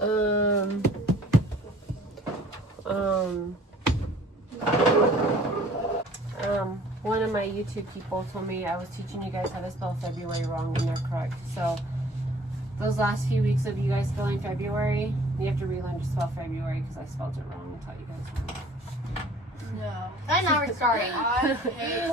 Um, one of my YouTube people told me I was teaching you guys how to spell February wrong, and they're correct. So those last few weeks of you guys spelling February, you have to relearn to spell February because I spelled it wrong and taught you guys wrong. No. And now we're starting. I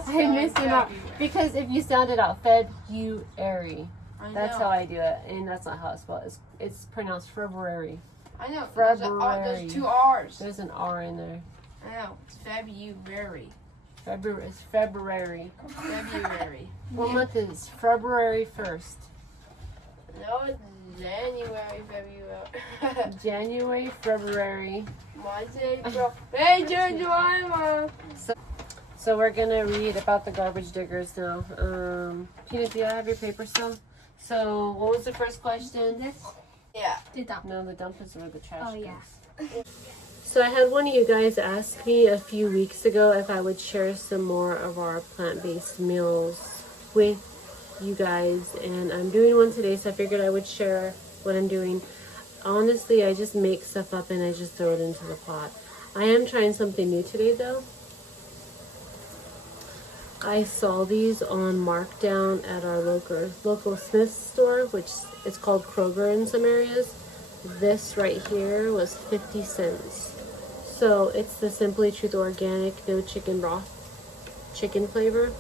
hate I missed it out because if you sound it out, February. That's how I do it, and that's not how it's spelled. It's pronounced February. I know. February. There's two R's. There's an R in there. I know. It's February. February. It's February. February. What month is February 1st? No, it's January, February. January, February. March, April. Hey, June, July, So we're gonna read about the garbage diggers now. Peanut, do you have your paper still? So what was the first question? Yeah. The dump. No, the dump is where the trash Oh, yeah. goes. So I had one of you guys ask me a few weeks ago if I would share some more of our plant-based meals with you guys, and I'm doing one today, so I figured I would share what I'm doing. Honestly, I just make stuff up and I just throw it into the pot. I am trying something new today though. I saw these on markdown at our local Smith's store, which it's called Kroger in some areas. This right here was 50 cents. So it's the Simply Truth Organic no chicken broth chicken flavor.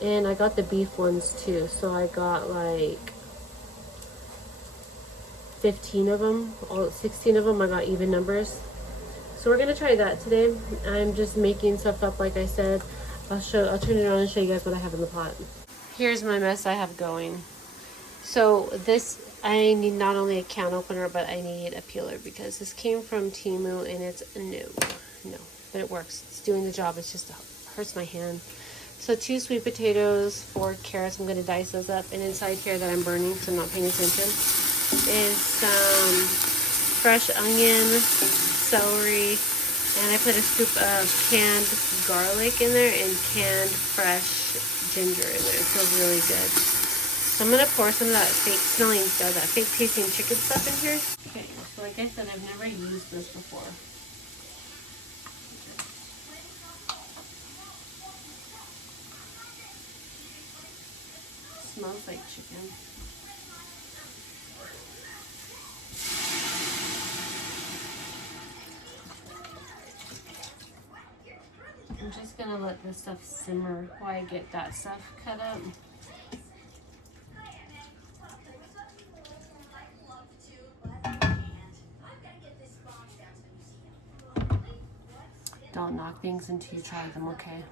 And I got the beef ones too. So I got like 15 of them, all 16 of them. I got even numbers. So we're gonna try that today. I'm just making stuff up like I said. I'll turn it around and show you guys what I have in the pot. Here's my mess I have going. So this, I need not only a can opener, but I need a peeler because this came from Temu and it's no, but it works. It's doing the job. It's just hurts my hand. So 2 sweet potatoes, 4 carrots. I'm going to dice those up. And inside here that I'm burning because I'm not paying attention is some fresh onion, celery, and I put a scoop of canned garlic in there and canned fresh ginger in there. It feels really good. So I'm going to pour some of that fake smelling, that fake tasting chicken stuff in here. Okay, so like I said, I've never used this before. It smells like chicken. I'm just gonna let this stuff simmer while I get that stuff cut up. Don't knock things until you try them, okay?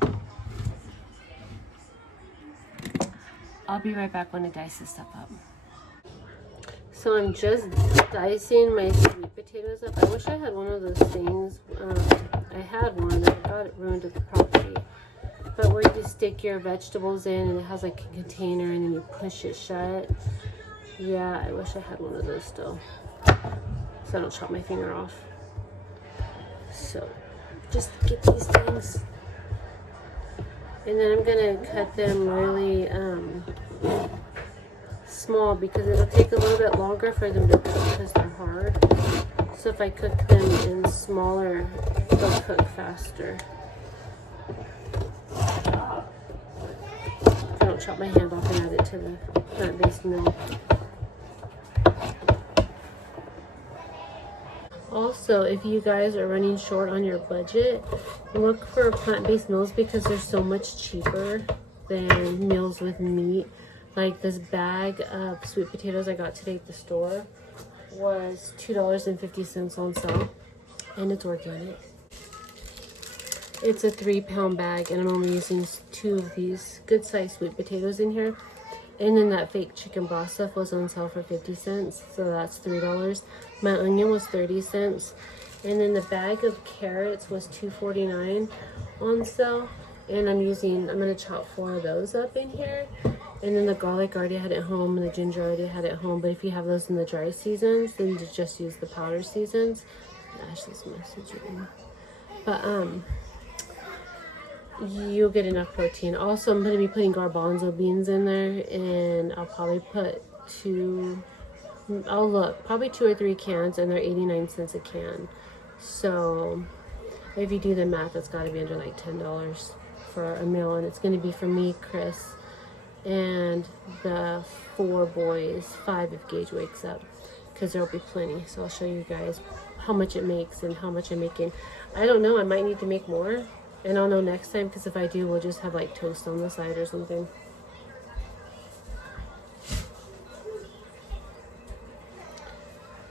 Okay. I'll be right back when I dice this stuff up. So I'm just dicing my sweet potatoes up. I wish I had one of those things. I had one, and I got it ruined at the property. But where you stick your vegetables in and it has like a container and then you push it shut. Yeah, I wish I had one of those still. So I don't chop my finger off. So just get these things. And then I'm gonna cut them really small because it'll take a little bit longer for them to cook because they're hard. So if I cook them in smaller, they'll cook faster. If I don't chop my hand off and add it to the plant-based meal. Also, if you guys are running short on your budget, look for plant-based meals because they're so much cheaper than meals with meat. Like this bag of sweet potatoes I got today at the store was $2.50 on sale, and it's organic. It's a 3-pound bag, and I'm only using 2 of these good-sized sweet potatoes in here. And then that fake chicken broth stuff was on sale for 50 cents, so that's $3. My onion was 30 cents, and then the bag of carrots was $2.49 on sale. And I'm gonna chop 4 of those up in here. And then the garlic I already had at home, and the ginger I already had at home. But if you have those in the dry seasons, then just use the powder seasons. Gosh, this message. But you'll get enough protein. Also, I'm going to be putting garbanzo beans in there, and I'll probably put 2 I'll look, probably 2 or 3 cans, and they're 89 cents a can. So if you do the math, it's got to be under like $10 for a meal, and it's going to be for me, Chris, and the 4 boys, 5 if Gage wakes up, because there'll be plenty. So I'll show you guys how much it makes and how much I'm making. I don't know, I might need to make more, and I'll know next time, because if I do, we'll just have like toast on the side or something.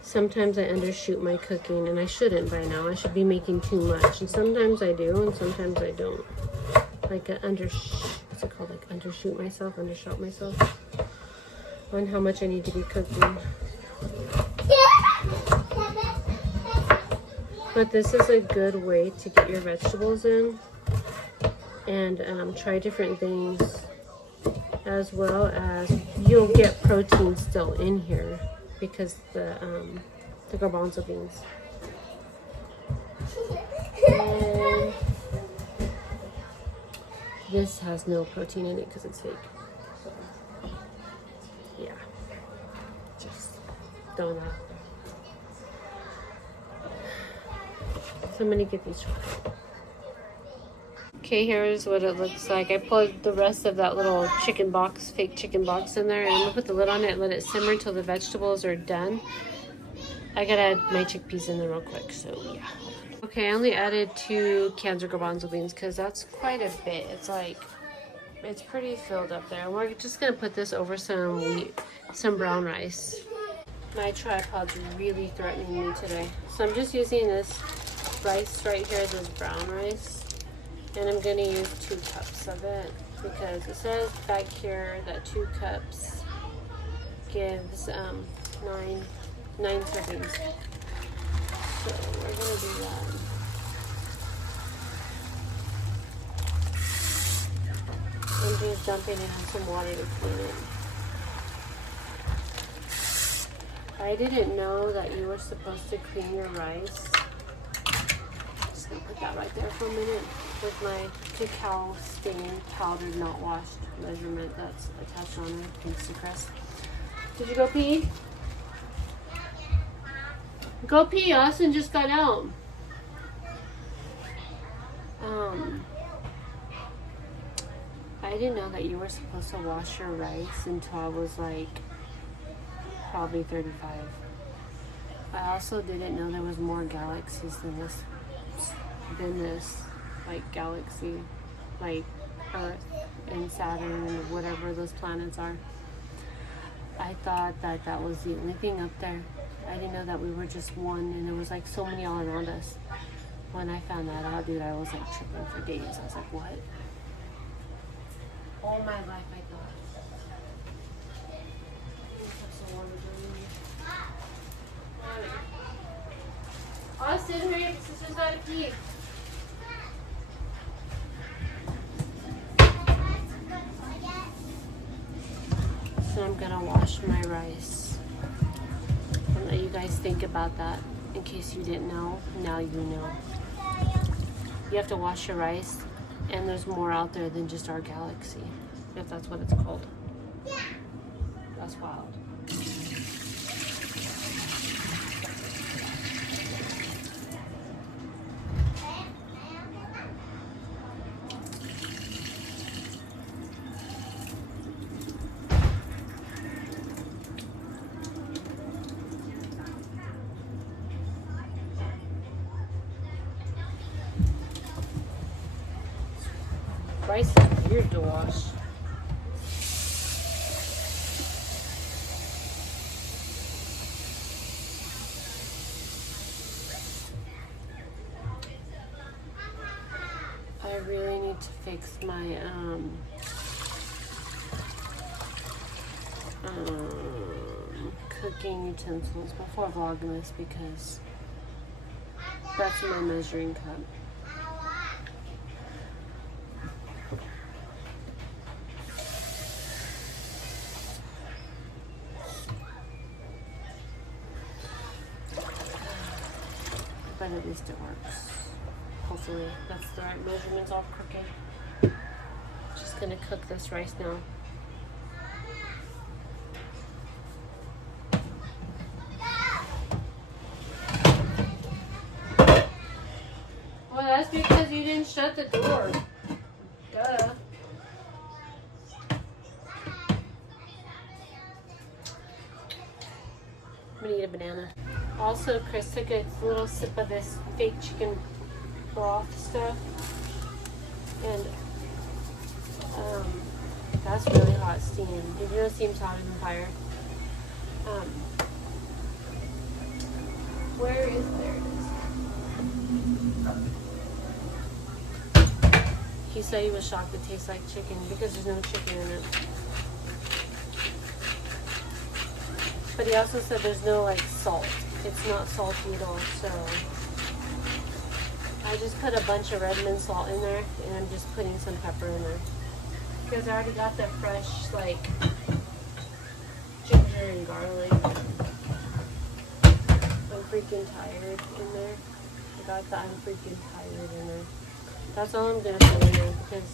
Sometimes I undershoot my cooking, and I shouldn't by now. I should be making too much, and sometimes I do, and sometimes I don't. Like what's it called? Like undershoot myself, undershot myself on how much I need to be cooking. But this is a good way to get your vegetables in, and try different things, as well as you'll get protein still in here because the garbanzo beans. And this has no protein in it because it's fake. So, yeah, just don't know. So I'm gonna get these chocolate. Okay, here's what it looks like. I pulled the rest of that little chicken box, fake chicken box in there, and I'm gonna put the lid on it and let it simmer until the vegetables are done. I gotta add my chickpeas in there real quick, so yeah. Okay, I only added 2 cans of garbanzo beans because that's quite a bit. It's pretty filled up there. And we're just gonna put this over some brown rice. My tripod's really threatening me today. So I'm just using this rice right here, this brown rice. And I'm gonna use 2 cups of it because it says back here that 2 cups gives 9 servings. So we're gonna do that. I'm just dumping it in some water to clean it. I didn't know that you were supposed to clean your rice. Just gonna put that right there for a minute with my cacao stain powdered not washed measurement that's attached on there. Thanks to Chris. Did you go pee? Go pee, Austin just got out. I didn't know that you were supposed to wash your rice until I was like probably 35. I also didn't know there was more galaxies than this like galaxy, like Earth and Saturn and whatever those planets are. I thought that was the only thing up there. I didn't know that we were just one, and there was like so many all around us. When I found that out, dude, I was like tripping for days. I was like, what? All my life I thought. Austin, hurry, sister's gotta pee. So I'm gonna wash my rice and let you guys think about that in case you didn't know. Now you know. You have to wash your rice, and there's more out there than just our galaxy, if that's what it's called. That's wild. Rice is weird to wash. I really need to fix my cooking utensils before Vlogmas because that's my measuring cup. But at least it works. Hopefully that's the right measurements, all crooked. Just gonna cook this rice now. shut the door. Duh. I'm gonna eat a banana. Also, Chris took a little sip of this fake chicken broth stuff. And that's really hot steam. Did you know steam's hotter than fire? Where is there? It is. He said he was shocked it tastes like chicken because there's no chicken in it. But he also said there's no like salt. It's not salty at all, so I just put a bunch of Redmond salt in there and I'm just putting some pepper in there. Because I already got the fresh like ginger and garlic. I'm freaking tired in there. I got the I'm freaking tired in there. That's all I'm gonna put in there because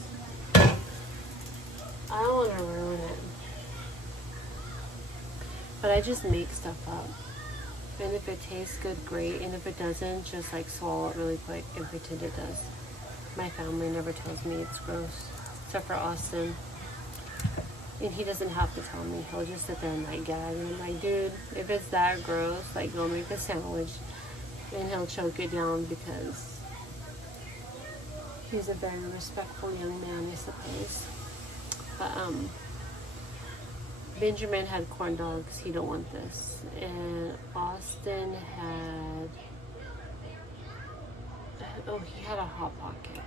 I don't want to ruin it. But I just make stuff up. And if it tastes good, great. And if it doesn't, just like swallow it really quick and pretend it does. My family never tells me it's gross. Except for Austin. And he doesn't have to tell me. He'll just sit there and like gag. And I'm like, dude, if it's that gross, like go make a sandwich. And he'll choke it down because he's a very respectful young man, I suppose. But Benjamin had corn dogs. He don't want this. And Austin had, he had a Hot Pocket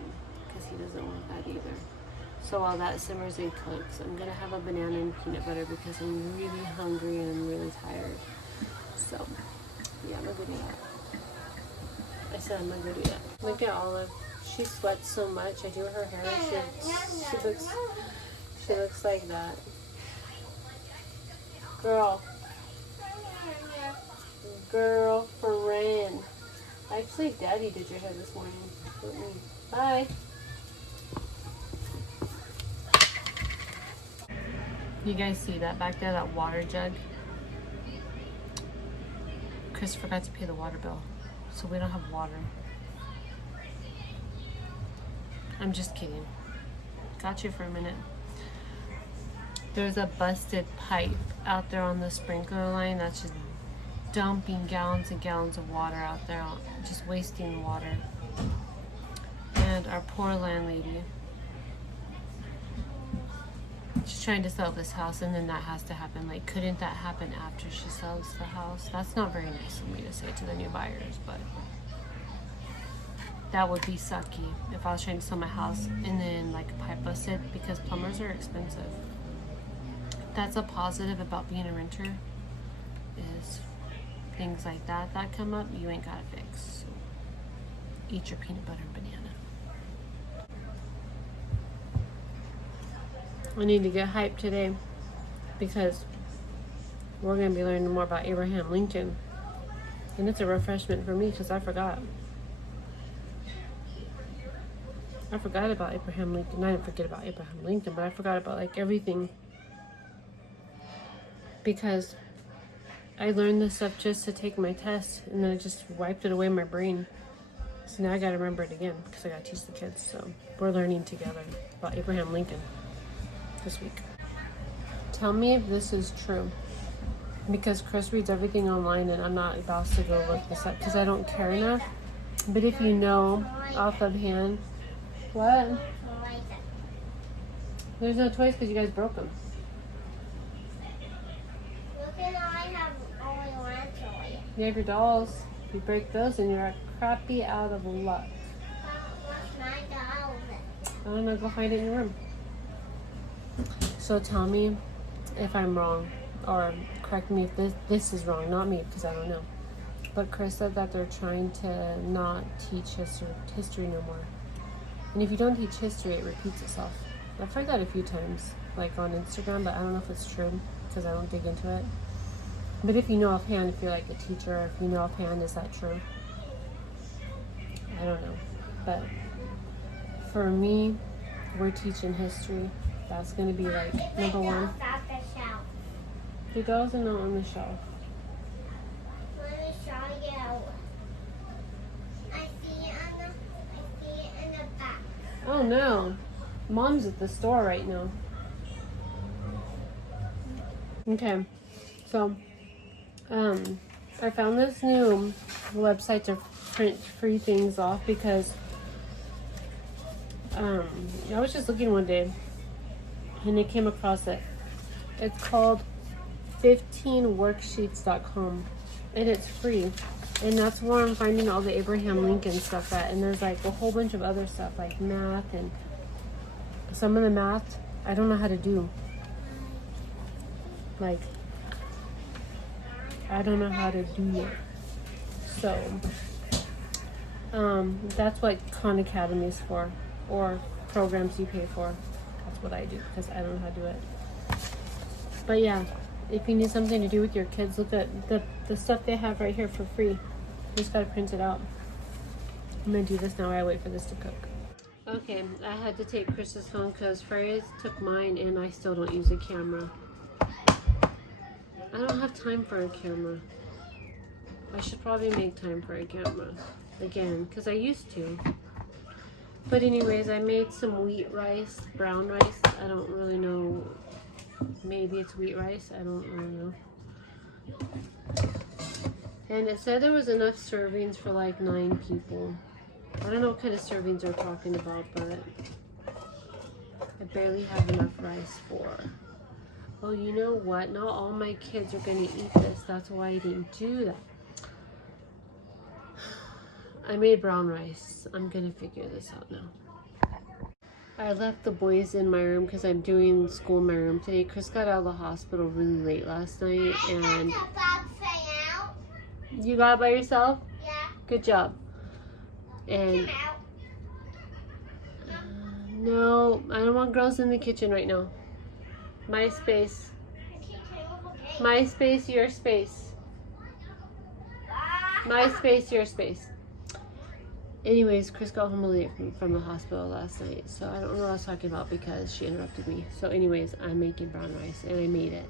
because he doesn't want that either. So while that simmers and cooks, I'm gonna have a banana and peanut butter because I'm really hungry and I'm really tired. So yeah, I'm gonna go do that. I said I'm gonna go do that. Look at Olive. She sweats so much. I do her hair. She looks like that. Girl, friend. Actually, Daddy did your hair this morning. Bye. You guys see that back there, that water jug? Chris forgot to pay the water bill, so we don't have water. I'm just kidding. Got you for a minute. There's a busted pipe out there on the sprinkler line that's just dumping gallons and gallons of water out there, just wasting water. And our poor landlady, she's trying to sell this house, and then that has to happen. Like, couldn't that happen after she sells the house? That's not very nice of me to say to the new buyers, but that would be sucky if I was trying to sell my house and then like a pipe busted, because plumbers are expensive. That's a positive about being a renter, is things like that come up, you ain't gotta fix. So eat your peanut butter and banana. I need to get hyped today because we're going to be learning more about Abraham Lincoln. And it's a refreshment for me because I forgot. I forgot about Abraham Lincoln. I didn't forget about Abraham Lincoln, but I forgot about like everything. Because I learned this stuff just to take my test, and then I just wiped it away in my brain. So now I got to remember it again because I got to teach the kids. So we're learning together about Abraham Lincoln this week. Tell me if this is true, because Chris reads everything online and I'm not about to go look this up because I don't care enough. But if you know off of hand, what? There's no toys because you guys broke them. Look at, I have only one toy. You have your dolls. If you break those, and you're crappy out of luck. What's my doll? I don't know. Go find it in your room. So tell me if I'm wrong, or correct me if this is wrong. Not me, because I don't know. But Chris said that they're trying to not teach history no more. And if you don't teach history, it repeats itself. I've heard that a few times, like on Instagram, but I don't know if it's true because I don't dig into it. But if you know offhand, if you're like a teacher, or if you know offhand, is that true? I don't know. But for me, we're teaching history. That's going to be like number one. At the shelf. The dolls are not on the shelf. Let me show you. I see it in the back. Oh no. Mom's at the store right now. Okay. So, I found this new website to print free things off because I was just looking one day and I came across it. It's called 15worksheets.com and it's free. And that's where I'm finding all the Abraham Lincoln stuff at. And there's like a whole bunch of other stuff like math, and some of the math I don't know how to do. Like, I don't know how to do it. So, that's what Khan Academy is for, or programs you pay for. That's what I do because I don't know how to do it. But yeah, if you need something to do with your kids, look at the stuff they have right here for free. You just gotta print it out. I'm gonna do this now while I wait for this to cook. Okay, I had to take Chris's phone because Freya's took mine and I still don't use a camera. I don't have time for a camera. I should probably make time for a camera again because I used to. But anyways, I made some wheat rice, brown rice. I don't really know. Maybe it's wheat rice. I don't really know. And it said there was enough servings for like 9 people. I don't know what kind of servings they're talking about, but I barely have enough rice for. Oh, you know what? Not all my kids are going to eat this. That's why I didn't do that. I made brown rice. I'm going to figure this out now. I left the boys in my room because I'm doing school in my room today. Chris got out of the hospital really late last night. And you got it by yourself? Yeah. Good job. And no, I don't want girls in the kitchen right now. My space. My space, your space. My space, your space. Anyways, Chris got home late from the hospital last night, so I don't know what I was talking about because she interrupted me. So anyways, I'm making brown rice, and I made it.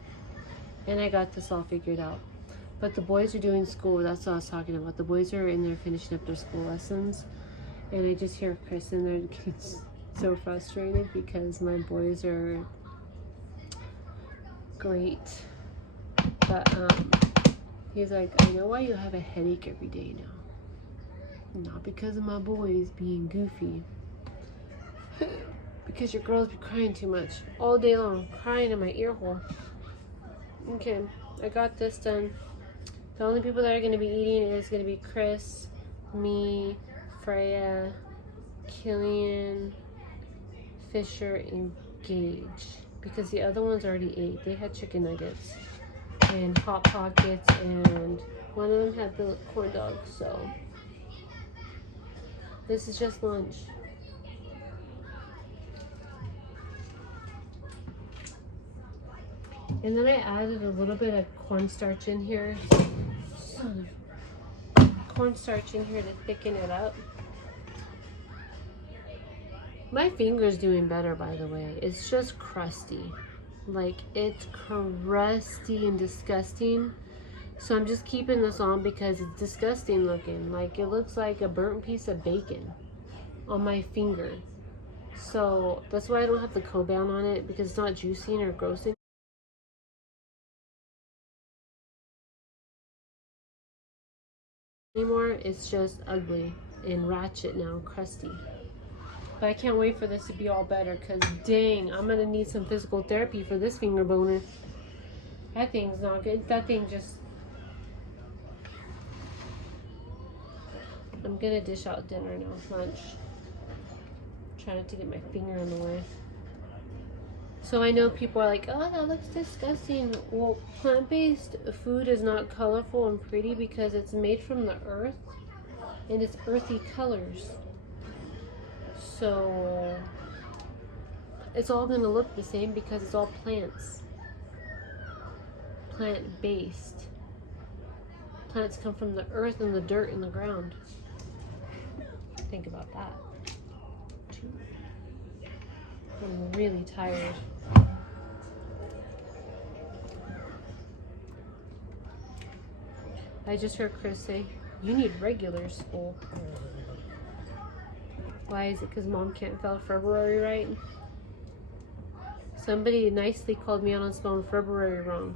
And I got this all figured out. But the boys are doing school, that's what I was talking about. The boys are in there finishing up their school lessons, and I just hear Chris in there getting so frustrated because my boys are great. But he's like, I know why you have a headache every day now. Not because of my boys being goofy. Because your girls be crying too much. All day long. Crying in my ear hole. Okay. I got this done. The only people that are going to be eating is going to be Chris, me, Freya, Killian, Fisher, and Gage. Because the other ones already ate. They had chicken nuggets. And Hot Pockets. And one of them had the corn dog. So this is just lunch. And then I added a little bit of cornstarch in here. Cornstarch in here to thicken it up. My finger's doing better, by the way. It's just crusty. Like, it's crusty and disgusting. So I'm just keeping this on because it's disgusting looking. Like, it looks like a burnt piece of bacon on my finger. So that's why I don't have the Coban on it, because it's not juicy or gross anymore. It's just ugly and ratchet now, crusty. But I can't wait for this to be all better, because dang, I'm gonna need some physical therapy for this finger boner. That thing's not good. That thing just... I'm gonna dish out dinner now, lunch. Try not to get my finger in the way. So I know people are like, oh, that looks disgusting. Well, plant-based food is not colorful and pretty because it's made from the earth and it's earthy colors. So it's all gonna look the same because it's all plants. Plant-based. Plants come from the earth and the dirt and the ground. Think about that. I'm really tired. I just heard Chris say, you need regular school. Why is it because Mom can't spell February right? Somebody nicely called me out on spelling February wrong.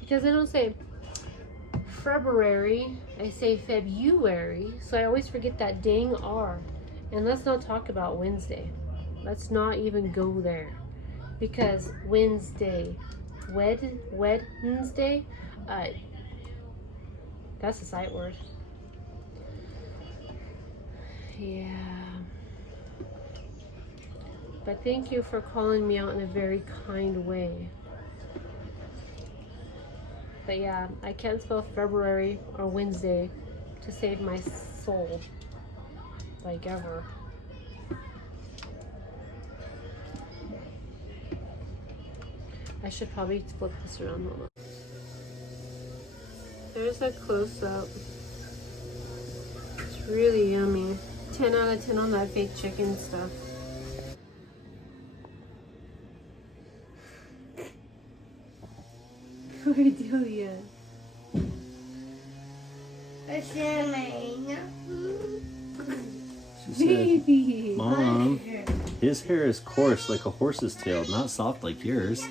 Because I don't say February, I say February. So I always forget that dang R. And let's not talk about Wednesday. Let's not even go there. Because Wednesday, Wednesday, that's a sight word. Yeah. But thank you for calling me out in a very kind way. But yeah, I can't spell February or Wednesday to save my soul. Like ever. I should probably flip this around. Hold on. There's a close-up. It's really yummy. 10 out of 10 on that fake chicken stuff. Cordelia. She said, Mom, his hair is coarse like a horse's tail, not soft like yours.